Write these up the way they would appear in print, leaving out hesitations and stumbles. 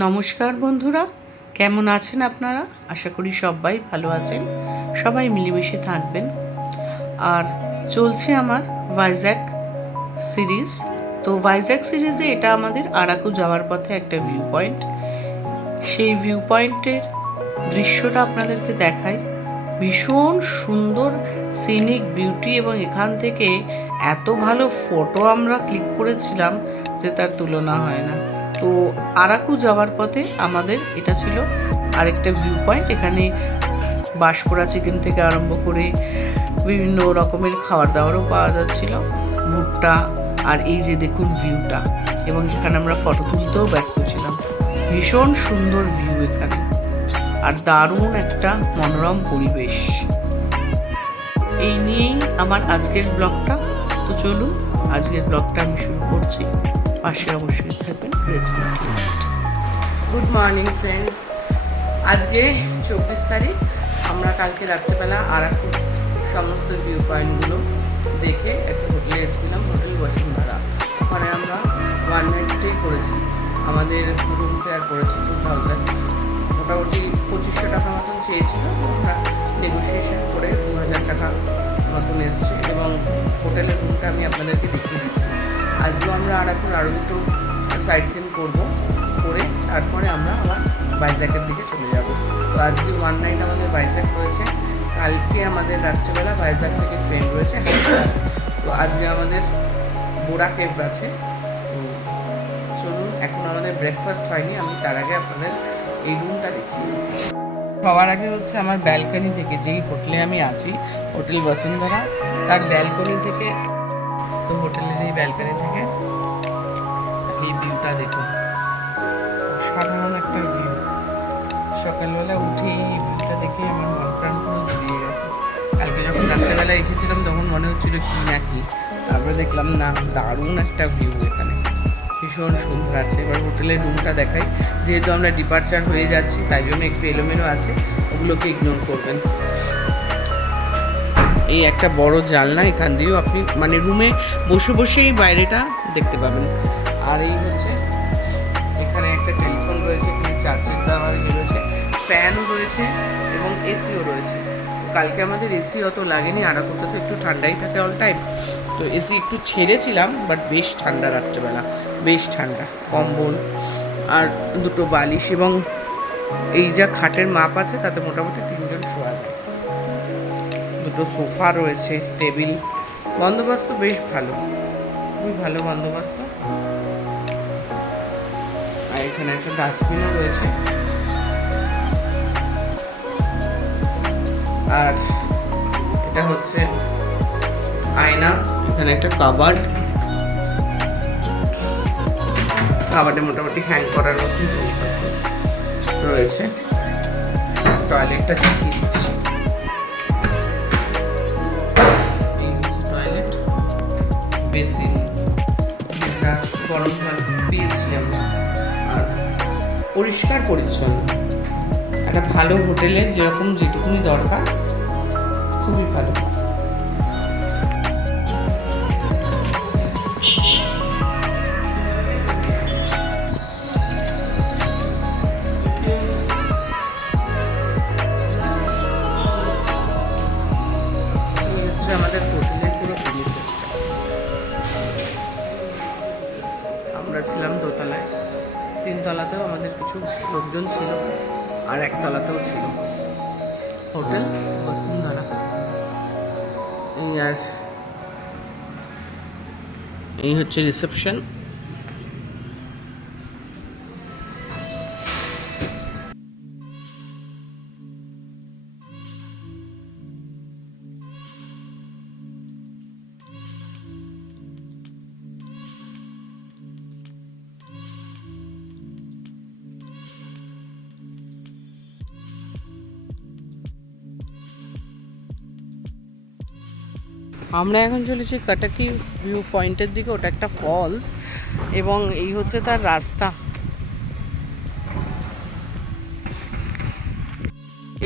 নমস্কার বন্ধুরা, কেমন আছেন আপনারা? আশা করি সবাই ভালো আছেন, সবাই মিলেমিশে থাকবেন। আর চলছে আমার ভাইজ্যাক সিরিজ। তো ভাইজ্যাক সিরিজে এটা আমাদের আরাকু যাওয়ার পথে একটা ভিউ পয়েন্ট। সেই ভিউ পয়েন্টের দৃশ্যটা আপনাদেরকে দেখাই। ভীষণ সুন্দর সিনিক বিউটি, এবং এখান থেকে এত ভালো ফটো আমরা ক্লিক করেছিলাম যে তার তুলনা হয় না। তো আরাকু যাওয়ার পথে আমাদের এটা ছিল আরেকটা ভিউ পয়েন্ট। এখানে বাঁশপোড়া চিকেন থেকে আরম্ভ করে বিভিন্ন রকমের খাবার দাবারও পাওয়া যাচ্ছিল, ভুট্টা। আর এই যে দেখুন ভিউটা, এবং এখানে আমরা ফটো তুলতেও ব্যস্ত ছিলাম। ভীষণ সুন্দর ভিউ এখানে, আর দারুণ একটা মনোরম পরিবেশ। এই নিয়েই আমার আজকের ব্লগটা। তো চলুন আজকের ব্লগটা আমি শুরু করছি। পাশে অবশ্যই থাকবেন। গুড মর্নিং ফ্রেন্ডস, আজকে 24 তারিখ। আমরা কালকে রাত্রেবেলা আরাকু সমস্ত ভিউ পয়েন্টগুলো দেখে একটা হোটেলে এসেছিলাম, হোটেল বসুন্ধরা। ওখানে আমরা 1 নাইট স্টে করেছি। আমাদের রুম ফেয়ার পড়েছে 2000, মোটামুটি 2500 টাকা মতন চেয়েছিল। আমরা নেগোসিয়েশন করে 2000 টাকা মতন এসছে, এবং হোটেলের রুমটা আমি আপনাদেরকে দেখিয়ে দিচ্ছি। আজকেও আমরা আরাকুর আরও দুটো সাইট সিন করবো, করে তারপরে আমরা আবার ভাইজ্যাকের দিকে চলে যাব। তো আজকে 1 নাইট আমাদের ভাইজ্যাক রয়েছে। কালকে আমাদের রাত্রেবেলা ভাইজ্যাক থেকে ট্রেন রয়েছে। তো আজকে আমাদের বোরা কেভ আছে। তো চলুন, এখন আমাদের ব্রেকফাস্ট হয়নি, আমি তার আগে আপনাদের এই রুমটা দেখি। সবার আগে হচ্ছে আমার ব্যালকনি থেকে, যেই হোটেলে আমি আছি, হোটেল বসুন্ধরা, তার ব্যালকনি থেকে, তো হোটেলের এই ব্যালকনি থেকে এই ভিউটা দেখুন। সাধারণ একটা ভিউ। সকালবেলা উঠেই এই ভিউটা দেখে আমার মন প্রাণ পুরো জুড়িয়ে গেছে। কালকে যখন রাত্রেবেলা এসেছিলাম তখন মনে হচ্ছিল কি না কি, তারপরে দেখলাম না, দারুণ একটা ভিউ এখানে, ভীষণ সুন্দর আছে। এবার হোটেলের রুমটা দেখাই। যেহেতু আমরা ডিপার্চার হয়ে যাচ্ছি, তাই জন্য একটু এলোমেলো আছে, ওগুলোকে ইগনোর করবেন। এই একটা বড় জানলা, এখান দিয়েও আপনি মানে রুমে বসে বসেই বাইরেটা দেখতে পাবেন। আর এই হচ্ছে এখানে একটা টেলিফোন রয়েছে, এখানে চার্জের দেওয়ার রয়েছে, ফ্যানও রয়েছে এবং এসিও রয়েছে। কালকে আমাদের এসি অত লাগেনি, আরাকুতে তো একটু ঠান্ডাই থাকে অল টাইম। তো এসি একটু ছেড়েছিলাম, বাট বেশ ঠান্ডা রাত্রেবেলা, বেশ ঠান্ডা। কম্বল আর দুটো বালিশ, এবং এই যা খাটের মাপ আছে তাতে মোটামুটি 3 জন শোয়া যায়। দুটো সোফা রয়েছে, টেবিল, বন্দোবস্ত বেশ ভালো, খুবই ভালো বন্দোবস্ত। আর এখানে একটা ডাস্টবিনও রয়েছে। আর এটা হচ্ছে আয়না, এখানে একটা কাবার্ডে মোটামুটি হ্যাং করার মতো জিনিসপত্র রয়েছে। টয়লেটটা দেখিয়ে দিচ্ছি। এই হচ্ছে টয়লেট, বেসিন, গরম জল পেয়েছি আমরা। আর পরিষ্কার পরিচ্ছন্ন, একটা ভালো হোটেলে যেরকম যেটুকুনি দরকার, খুবই ভালো। আমাদের হোটেলের পুরো পরিবেশ। আমরা ছিলাম দোতলায়, 3 তলাতেও আমাদের কিছু লোকজন ছিল, আর 1 তলাতেও ছিল। হোটেল বসুন্ধরা। এই হচ্ছে রিসেপশন। আমরা এখন চলেছি কাটাকি ভিউ পয়েন্টের দিকে। ওটা একটা ফলস, এবং এই হচ্ছে তার রাস্তা।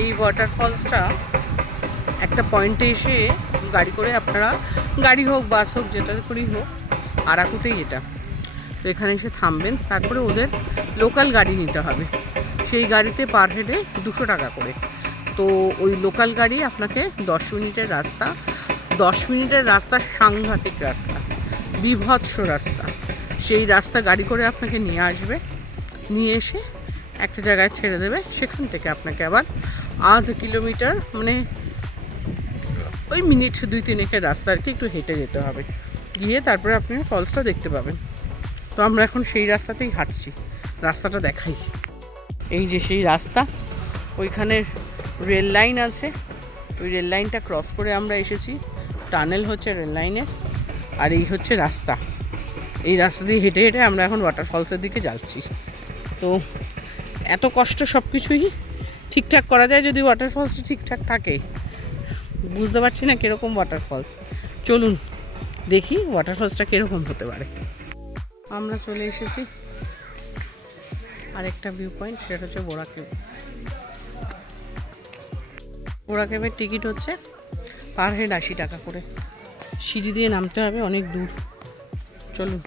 এই ওয়াটারফলসটা একটা পয়েন্টে এসে গাড়ি করে, আপনারা গাড়ি হোক বাস হোক যেটা করেই হোক, আরাকুতেই এটা। তো এখানে এসে থামবেন, তারপরে ওদের লোকাল গাড়ি নিতে হবে। সেই গাড়িতে পার হেডে 200 টাকা করে। তো ওই লোকাল গাড়ি আপনাকে 10 মিনিটের রাস্তা, 10 মিনিটের রাস্তা, সাংঘাতিক রাস্তা, বীভৎস রাস্তা। সেই রাস্তা গাড়ি করে আপনাকে নিয়ে আসবে, নিয়ে এসে একটা জায়গায় ছেড়ে দেবে। সেখান থেকে আপনাকে আবার আধ কিলোমিটার, মানে ওই মিনিট 2-3 রাস্তা আর কি, একটু হেঁটে যেতে হবে। গিয়ে তারপরে আপনি ফলসটা দেখতে পাবেন। তো আমরা এখন সেই রাস্তাতেই হাঁটছি, রাস্তাটা দেখাই। এই যে সেই রাস্তা, ওইখানে রেল লাইন আছে, ওই রেল লাইনটা ক্রস করে আমরা এসেছি। টানেল হচ্ছে রেল লাইনে, আর এই হচ্ছে রাস্তা। এই রাস্তা দিয়ে হেঁটে হেঁটে আমরা এখন ওয়াটারফলসের দিকে যাচ্ছি। তো এত কষ্ট সব কিছুই ঠিকঠাক করা যায় যদি ওয়াটারফলসটা ঠিকঠাক থাকে। বুঝতে পারছি না কীরকম ওয়াটারফলস। চলুন দেখি ওয়াটারফলসটা কীরকম হতে পারে। আমরা চলে এসেছি আরেকটা ভিউ পয়েন্ট, সেটা হচ্ছে বোরা কেভ। বোরা কেভের টিকিট হচ্ছে পার হেড 80 টাকা করে। সিঁড়ি দিয়ে নামতে হবে, অনেক দূর। চলুন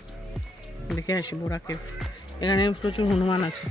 দেখে আসি বোরা কেভ। এখানে প্রচুর হনুমান আছে।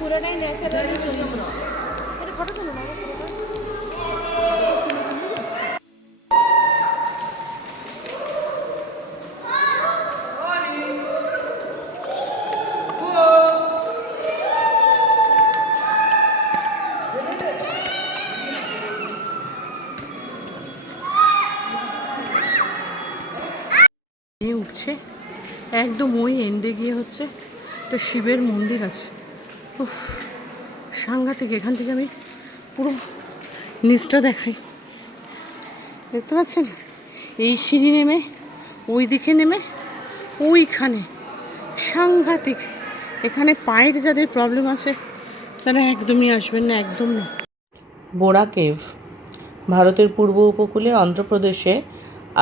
পুরোটাই ন্যাচারালি তৈরি। এটা ফটো তুলো না। উঠছে একদম ওই এন্ডে গিয়ে হচ্ছে একটা শিবের মন্দির আছে। উফ, সাংঘাতিক। এখান থেকে আমি পুরো নিচটা দেখাই, দেখতে পাচ্ছেন? এই সিঁড়ি নেমে ওই দিকে নেমে ওইখানে সাংঘাতিক। এখানে পায়ের যাদের প্রবলেম আছে তারা একদমই আসবেন না, একদম না। বোরা কেভ ভারতের পূর্ব উপকূলে অন্ধ্রপ্রদেশে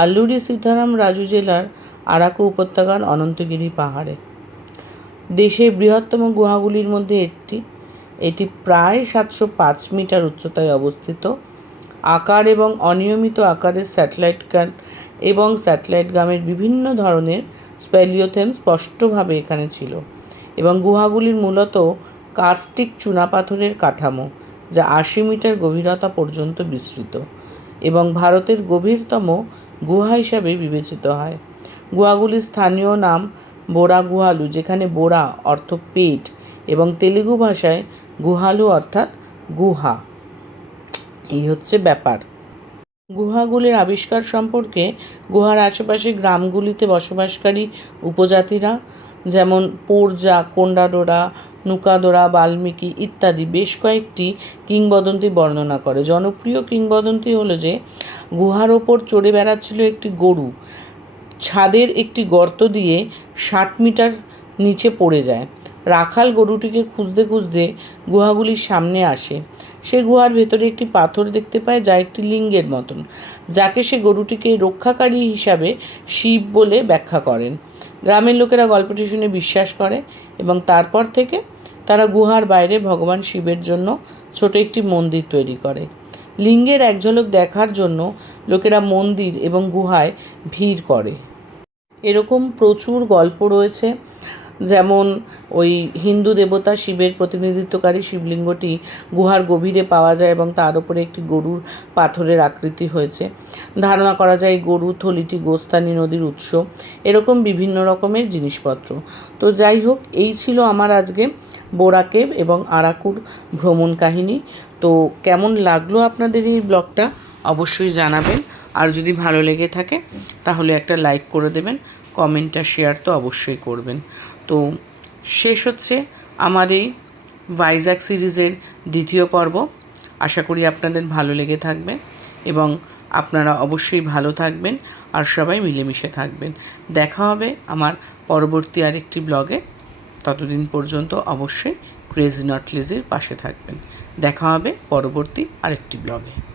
আল্লুরি সীতারাম রাজু জেলার আরাকু উপত্যকার অনন্তগিরি পাহাড়ে দেশের বৃহত্তম গুহাগুলির মধ্যে একটি। এটি প্রায় 705 মিটার উচ্চতায় অবস্থিত। আকার এবং অনিয়মিত আকারের স্যাটেলাইট গ্রামের বিভিন্ন ধরনের স্প্যালিওথেম স্পষ্টভাবে এখানে ছিল, এবং গুহাগুলির মূলত কার্স্টিক চুনাপাথরের কাঠামো, যা 80 মিটার গভীরতা পর্যন্ত বিস্তৃত এবং ভারতের গভীরতম গুহা হিসাবে বিবেচিত হয়। গুহাগুলির স্থানীয় নাম বোরা গুহালু, যেখানে বোরা অর্থ পেট এবং তেলুগু ভাষায় গুহালু অর্থাৎ গুহা। এই হচ্ছে ব্যাপার। গুহাগুলির আবিষ্কার সম্পর্কে গুহার আশেপাশে গ্রামগুলিতে বসবাসকারী উপজাতিরা, যেমন পোরজা, কোন্ডাডোরা, নুকাদোরা, বাল্মীকি ইত্যাদি বেশ কয়েকটি কিংবদন্তি বর্ণনা করে। জনপ্রিয় কিংবদন্তি হলো যে গুহার ওপর চড়ে বেড়াচ্ছিল একটি গরু, ছাদের একটি গর্ত দিয়ে 60 মিটার নিচে পড়ে যায়। রাখাল গরুটিকে খুঁজতে খুঁজতে গুহাগুলির সামনে আসে। সে গুহার ভেতরে একটি পাথর দেখতে পায়, যা একটি লিঙ্গের মতন, যাকে সে গরুটিকে রক্ষাকারী হিসাবে শিব বলে ব্যাখ্যা করেন। গ্রামের লোকেরা গল্পটি শুনে বিশ্বাস করে এবং তারপর থেকে তারা গুহার বাইরে ভগবান শিবের জন্য ছোট একটি মন্দির তৈরি করে। লিঙ্গের এক ঝলক দেখার জন্য লোকেরা মন্দির এবং গুহায় ভিড় করে। এরকম প্রচুর গল্প রয়েছে, যেমন ওই হিন্দু দেবতা শিবের প্রতিনিধিত্বকারী শিবলিঙ্গটি গুহার গভীরে পাওয়া যায় এবং তার উপরে একটি গরুর পাথরের আকৃতি হয়েছে। ধারণা করা যায় গরু থলিটি গোস্তানি নদীর উৎস। এরকম বিভিন্ন রকমের জিনিসপত্র। তো যাই হোক, এই ছিল আমার আজকে বোরা কেভ এবং আরাকুর ভ্রমণ কাহিনী। তো কেমন লাগলো আপনাদের এই ব্লগটা অবশ্যই জানাবেন। আর যদি ভালো লেগে থাকে তাহলে একটা লাইক করে দেবেন, কমেন্টটা শেয়ার তো অবশ্যই করবেন। তো শেষ হচ্ছে আমার এই ভাইজ্যাক সিরিজের দ্বিতীয় পর্ব। আশা করি আপনাদের ভালো লেগে থাকবে এবং আপনারা অবশ্যই ভালো থাকবেন আর সবাই মিলেমিশে থাকবেন। দেখা হবে আমার পরবর্তী আরেকটি ব্লগে। ততদিন পর্যন্ত অবশ্যই ক্রেজি নট লেজির পাশে থাকবেন। দেখা হবে পরবর্তী আরেকটি ব্লগে।